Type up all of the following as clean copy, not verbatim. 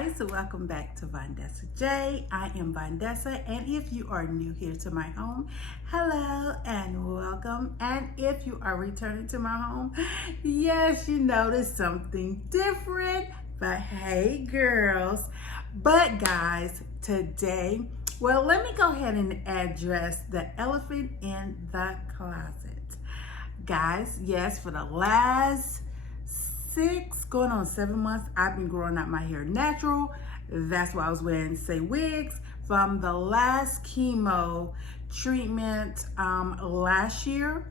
guys, welcome back to Vondessa J. I am Vondessa, and if you are new here to my home, hello and welcome. And if you are returning to my home, yes, you noticed something different, but hey girls. But guys, today, well, let me go ahead and address the elephant in the closet. Guys, yes, for the last 6 going on 7 months, I've been growing out my hair natural. That's why I was wearing, say, wigs from the last chemo treatment last year.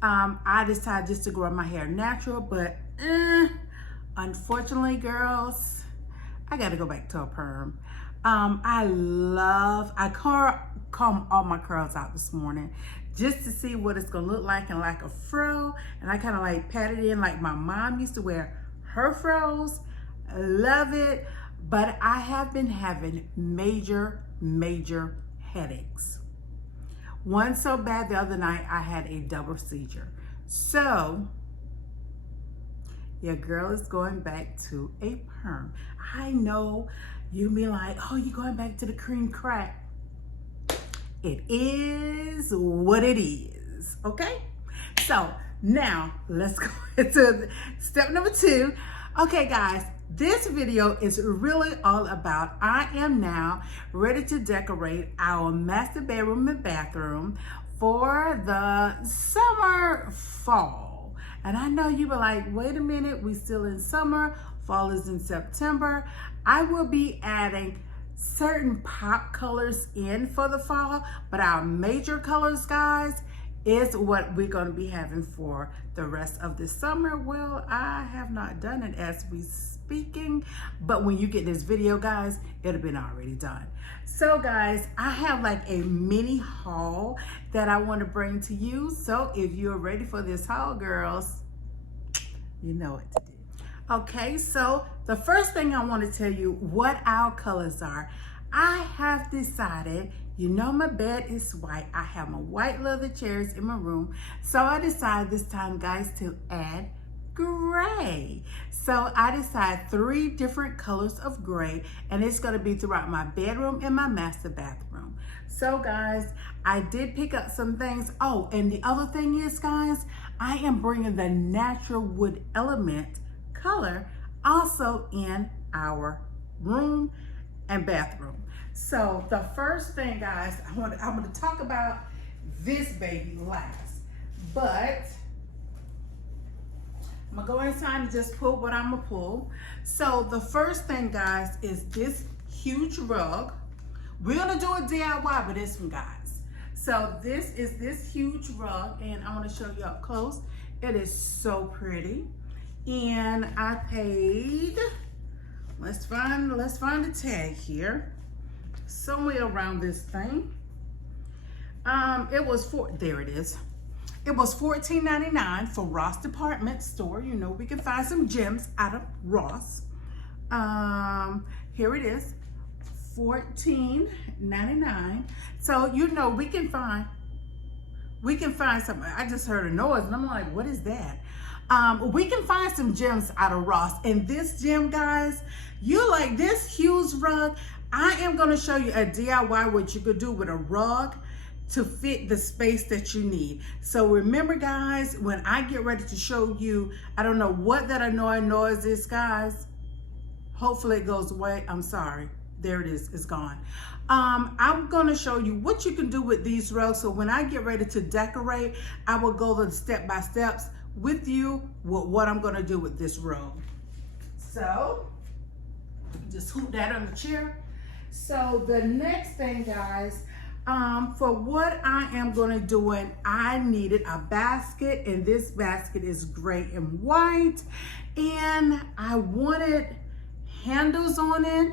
I decided just to grow my hair natural, but unfortunately, girls, I got to go back to a perm. I comb all my curls out this morning just to see what it's gonna look like and like a fro, and I kind of like pat it in like my mom used to wear her froze. Love it, but I have been having major headaches. One so bad the other night I had a double seizure. So your girl is going back to a perm. I know you be like, oh, you're going back to the cream crack. It is what it is, okay? So now let's go into step number 2. Okay, guys, this video is really all about, I am now ready to decorate our master bedroom and bathroom for the summer, fall. And I know you were like, wait a minute, we still in summer, fall is in September. I will be adding certain pop colors in for the fall, but our major colors, guys, is what we're going to be having for the rest of this summer. Well, I have not done it as we speaking, but when you get this video, guys, it'll been already done. So guys, I have like a mini haul that I want to bring to you. So if you're ready for this haul, girls, you know what to do. Okay, so the first thing I want to tell you what our colors are. I have decided, you know my bed is white. I have my white leather chairs in my room. So I decided this time, guys, to add gray. So I decided 3 different colors of gray, and it's going to be throughout my bedroom and my master bathroom. So guys, I did pick up some things. Oh, and the other thing is, guys, I am bringing the natural wood element color also in our room and bathroom. So the first thing, guys, I'm going to talk about this baby last, but I'm gonna go inside and just pull what I'm gonna pull. So the first thing, guys, is this huge rug. We're gonna do a DIY with this one, guys. So this is this huge rug, and I want to show you up close. It is so pretty. And I paid, let's find the tag here, somewhere around this thing. It was there it is. It was $14.99 for Ross Department Store. You know, we can find some gems out of Ross. Here it is, $14.99. So you know we can find something. I just heard a noise and I'm like, what is that? We can find some gems out of Ross. And this gem, guys, you like this huge rug. I am going to show you a DIY what you could do with a rug to fit the space that you need. So remember, guys, when I get ready to show you, I don't know what that annoying noise is, guys. Hopefully it goes away. I'm sorry. There it is. It's gone. I'm going to show you what you can do with these rugs. So when I get ready to decorate, I will go the step-by-steps with you with what I'm going to do with this rug. So just hoop that on the chair. So the next thing, guys, for what I am going to do, I needed a basket, and this basket is gray and white, and I wanted handles on it.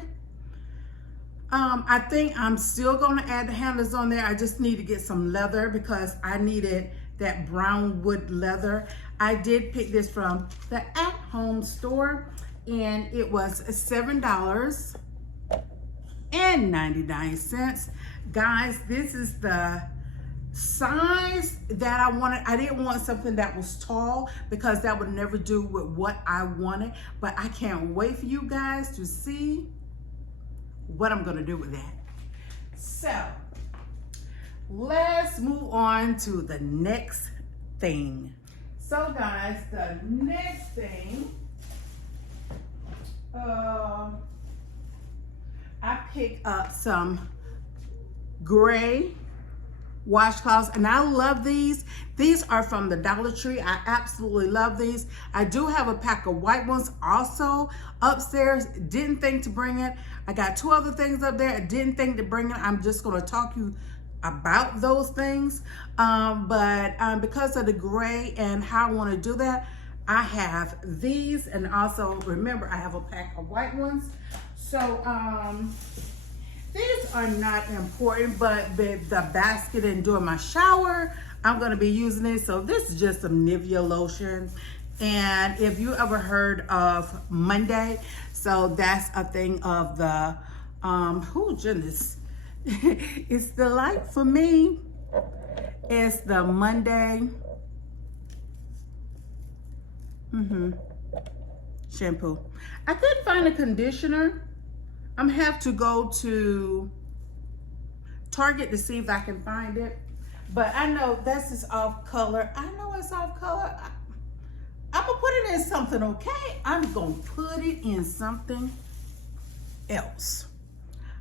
I think I'm still going to add the handles on there. I just need to get some leather because I needed that brown wood leather. I did pick this from the at-home store, and it was $7.99. Guys, this is the size that I wanted. I didn't want something that was tall because that would never do with what I wanted, but I can't wait for you guys to see what I'm gonna do with that. So let's move on to the next thing. So guys, the next thing, I picked up some gray washcloths, and I love these. These are from the Dollar Tree. I absolutely love these. I do have a pack of white ones also upstairs. Didn't think to bring it. I got 2 other things up there. I didn't think to bring it. I'm just going to talk you about those things. But because of the gray and how I want to do that, I have these, and also remember I have a pack of white ones. So these are not important, but the basket and during my shower, I'm gonna be using it. So this is just some Nivea lotion. And if you ever heard of Monday, so that's a thing of the, oh goodness, it's the light for me. It's the Monday shampoo. I couldn't find a conditioner. I'm gonna have to go to Target to see if I can find it. But I know this is off color. I know it's off color. I'm gonna put it in something, okay? I'm gonna put it in something else.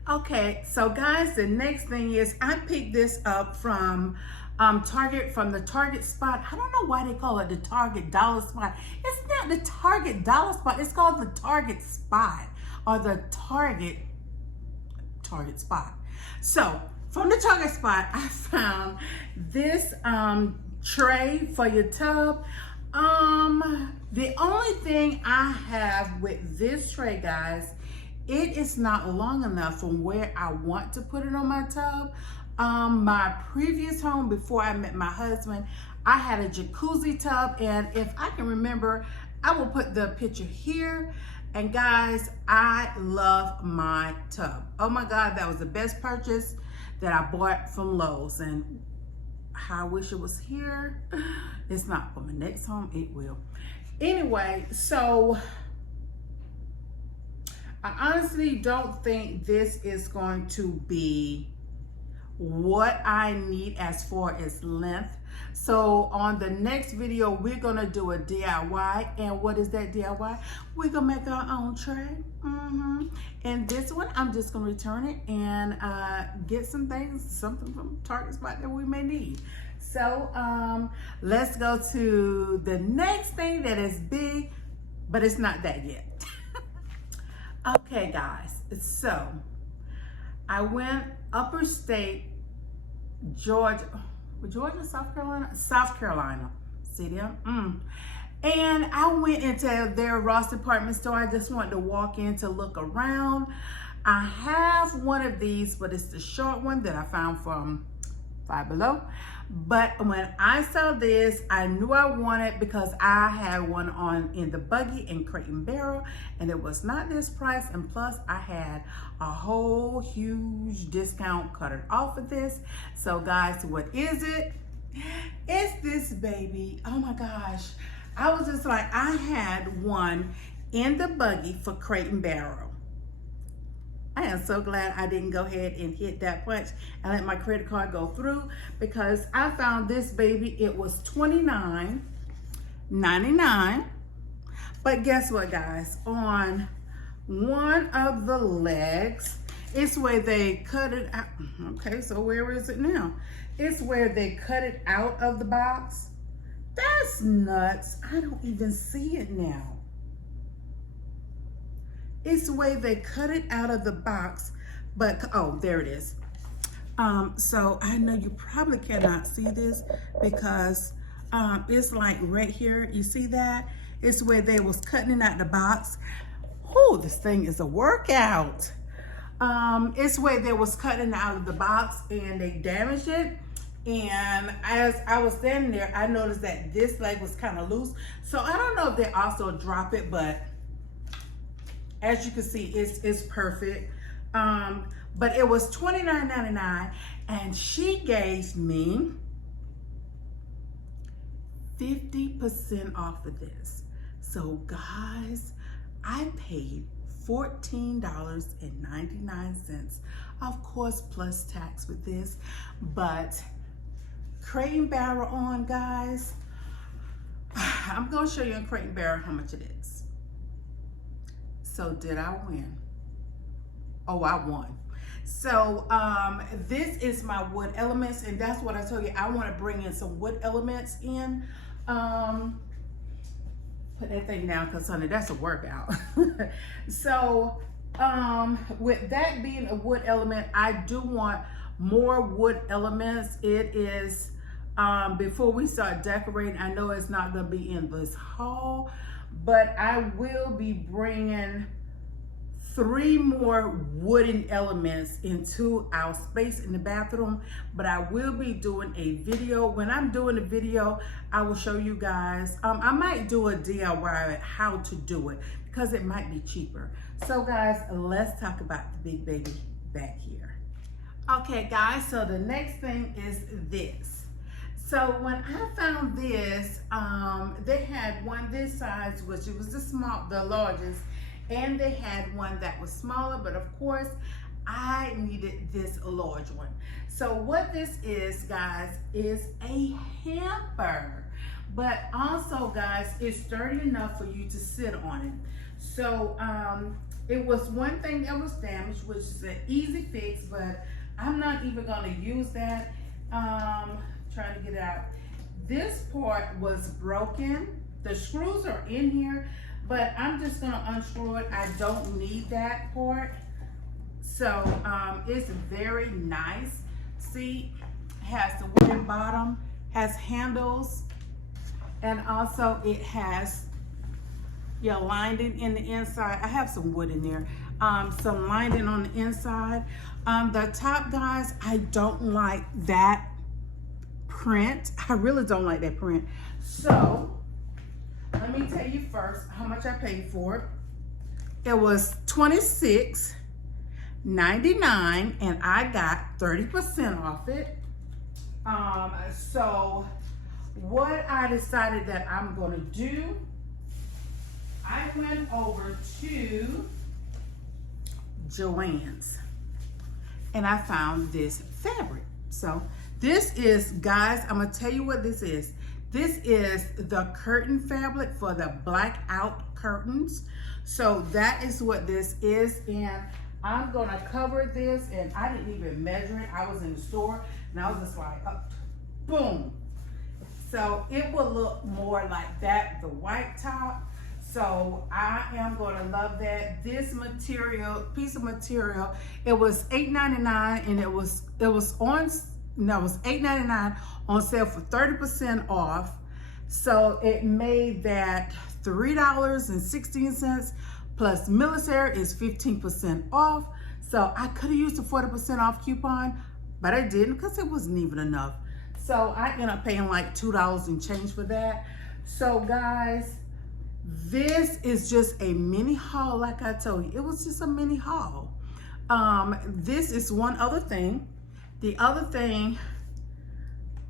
Okay, so guys, the next thing is I picked this up from Target, from the Target spot. I don't know why they call it the Target dollar spot. It's not the Target dollar spot. It's called the Target spot, or the Target spot. So from the Target spot, I found this tray for your tub. The only thing I have with this tray, guys, it is not long enough from where I want to put it on my tub. My previous home, before I met my husband, I had a jacuzzi tub, and if I can remember, I will put the picture here. And guys, I love my tub. Oh my God, that was the best purchase that I bought from Lowe's, and how I wish it was here. It's not. For my next home, it will. Anyway, so I honestly don't think this is going to be what I need as far as length. So on the next video, we're gonna do a DIY. And what is that DIY? We're gonna make our own tray. And this one, I'm just gonna return it and get some things, something from Target spot that we may need. So let's go to the next thing that is big, but it's not that yet. Okay guys, so I went upper state, Georgia, South Carolina, see them? And I went into their Ross department store. I just wanted to walk in to look around. I have one of these, but it's the short one that I found from Five Below. But when I saw this, I knew I wanted, because I had one on in the Buggy and Crate and Barrel, and it was not this price, and plus I had a whole huge discount cut it off of this. So guys, what is it? It's this baby. Oh my gosh. I was just like, I had one in the Buggy for Crate and Barrel. I am so glad I didn't go ahead and hit that punch and let my credit card go through, because I found this baby. It was $29.99. But guess what, guys? On one of the legs, it's where they cut it out. Okay, so where is it now? It's where they cut it out of the box. That's nuts. I don't even see it now. It's the way they cut it out of the box, but, oh, there it is. So I know you probably cannot see this, because it's like right here, you see that? It's where they was cutting it out the box. Oh, this thing is a workout. It's where they was cutting out of the box and they damaged it. And as I was standing there, I noticed that this leg was kind of loose. So I don't know if they also drop it, but as you can see, it's perfect. But it was $29.99, and she gave me 50% off of this. So guys, I paid $14.99. Of course, plus tax with this, but Crate and Barrel on, guys. I'm gonna show you in Crate and Barrel how much it is. So did I win? Oh, I won. So this is my wood elements, and that's what I told you. I want to bring in some wood elements in. Put that thing down, because honey, that's a workout. So with that being a wood element, I do want more wood elements. It is before we start decorating, I know it's not going to be in this haul, but I will be bringing 3 more wooden elements into our space in the bathroom. But I will be doing a video. When I'm doing a video, I will show you guys. I might do a DIY at how to do it, because it might be cheaper. So guys, let's talk about the big baby back here. Okay guys, so the next thing is this. So when I found this, they had one this size, which it was the largest, and they had one that was smaller, but of course I needed this large one. So what this is, guys, is a hamper, but also, guys, it's sturdy enough for you to sit on it. So it was one thing that was damaged, which is an easy fix, but I'm not even gonna use that. Trying to get it out. This part was broken. The screws are in here, but I'm just gonna unscrew it. I don't need that part. So it's very nice. See, has the wooden bottom, has handles, and also it has your lining in the inside. I have some wood in there. Some lining on the inside. The top, guys, I don't like that print. I really don't like that print. So let me tell you first how much I paid for it. It was $26.99, and I got 30% off it. So what I decided that I'm gonna do, I went over to Joann's and I found this fabric. So this is, guys, I'm gonna tell you what this is. This is the curtain fabric for the blackout curtains. So that is what this is, and I'm gonna cover this, and I didn't even measure it. I was in the store and I was just like, boom. So it will look more like that, the white top. So I am gonna love that. This material, piece of material, it was $8.99, and it was $8.99 on sale for 30% off. So it made that $3.16 plus military is 15% off. So I could have used a 40% off coupon, but I didn't, because it wasn't even enough. So I ended up paying like $2 and change for that. So guys, this is just a mini haul. Like I told you, it was just a mini haul. This is one other thing. The other thing,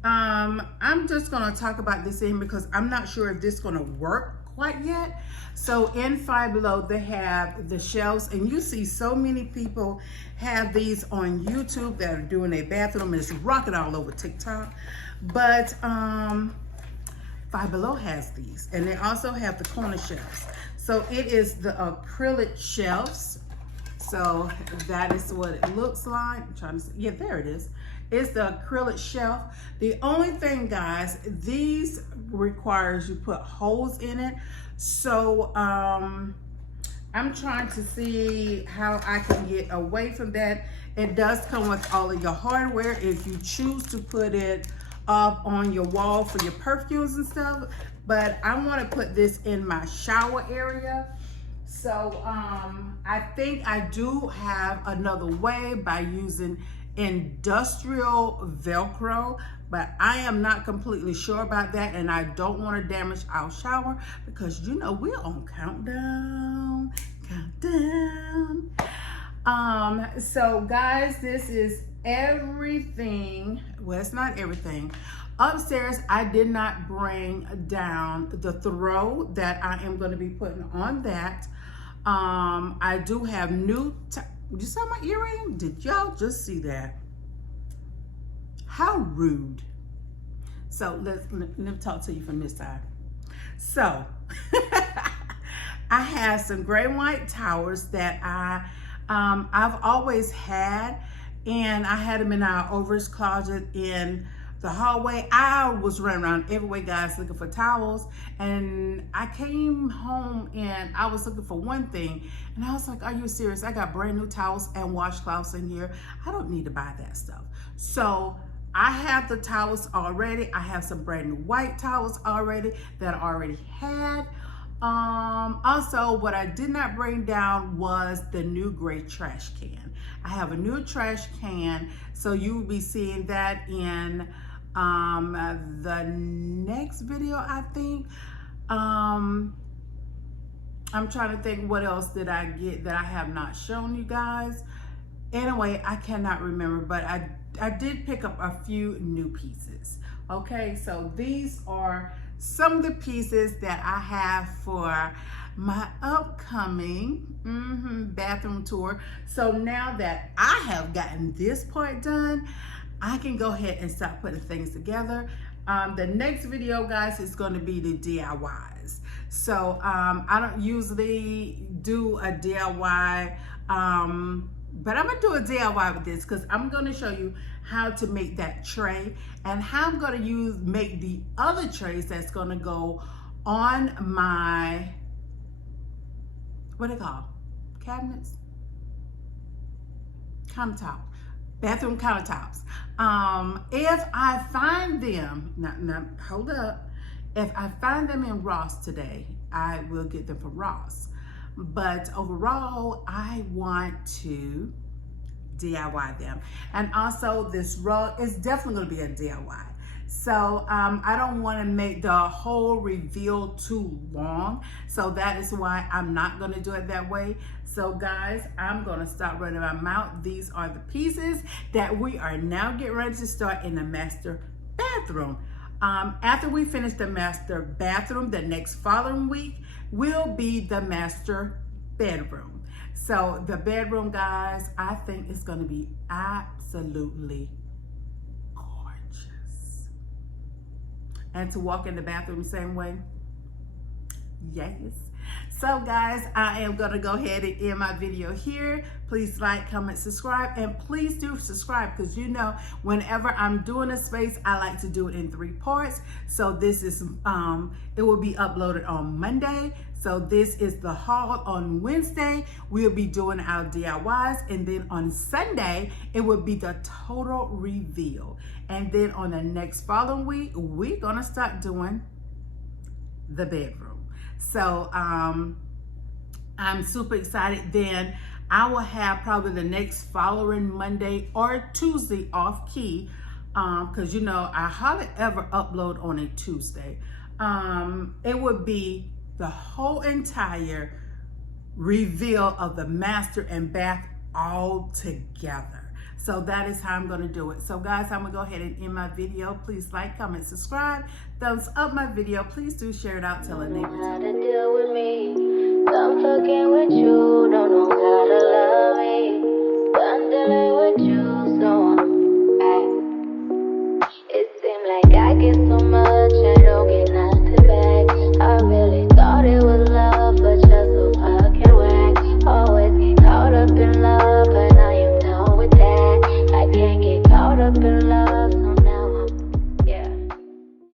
I'm just gonna talk about this in, because I'm not sure if this is gonna work quite yet. So in Five Below, they have the shelves, and you see so many people have these on YouTube that are doing their bathroom, and it's rocking all over TikTok. But Five Below has these, and they also have the corner shelves. So it is the acrylic shelves. So that is what it looks like. I'm trying to see. Yeah, there it is. It's the acrylic shelf. The only thing, guys, these requires you put holes in it. So I'm trying to see how I can get away from that. It does come with all of your hardware if you choose to put it up on your wall for your perfumes and stuff. But I want to put this in my shower area. So I think I do have another way by using industrial Velcro, but I am not completely sure about that, and I don't want to damage our shower, because you know we're on countdown. So guys, this is everything. Well, it's not everything. Upstairs, I did not bring down the throw that I am going to be putting on that. I do have new, you saw my earring? Did y'all just see that? How rude. So let me talk to you from this side. So I have some gray and white towels that I've always had, and I had them in our overage closet in the hallway. I was running around everywhere, guys, looking for towels, and I came home and I was looking for one thing, and I was like, are you serious? I got brand new towels and washcloths in here. I don't need to buy that stuff. So I have the towels already. I have some brand new white towels already that I already had. Also, what I did not bring down was the new gray trash can. I have a new trash can, so you will be seeing that in the next video, I think. I'm trying to think what else did I get that I have not shown you guys. Anyway, I cannot remember, but I did pick up a few new pieces. Okay, so these are some of the pieces that I have for my upcoming bathroom tour. So now that I have gotten this part done, I can go ahead and start putting things together. The next video, guys, is going to be the DIYs. So I don't usually do a DIY, but I'm gonna do a DIY with this because I'm gonna show you how to make that tray and how I'm gonna make the other trays that's gonna go on my, what they call, cabinets? Countertop, bathroom countertops. If I find them, now hold up, if I find them in Ross today, I will get them from Ross. But overall, I want to DIY them. And also this rug is definitely gonna be a DIY. So I don't wanna make the whole reveal too long. So that is why I'm not gonna do it that way. So guys, I'm gonna start running my mouth. These are the pieces that we are now getting ready to start in the master bathroom. After we finish the master bathroom, the next following week will be the master bedroom. So the bedroom, guys, I think it's going to be absolutely gorgeous. And to walk in the bathroom the same way, yes. So guys, I am going to go ahead and end my video here. Please like, comment, subscribe, and please do subscribe because you know whenever I'm doing a space, I like to do it in 3 parts. So this is, it will be uploaded on Monday. So this is the haul on Wednesday. We'll be doing our DIYs, and then on Sunday, it will be the total reveal. And then on the next following week, we're gonna start doing the bedroom. So I'm super excited. Then I will have probably the next following Monday or Tuesday off key, because you know I hardly ever upload on a Tuesday. It would be the whole entire reveal of the master and bath all together. So that is how I'm going to do it. So guys, I'm going to go ahead and end my video. Please like, comment, subscribe, thumbs up my video. Please do share it out, tell a neighbor. How to deal with me. I'm fucking with you, don't know how to love me.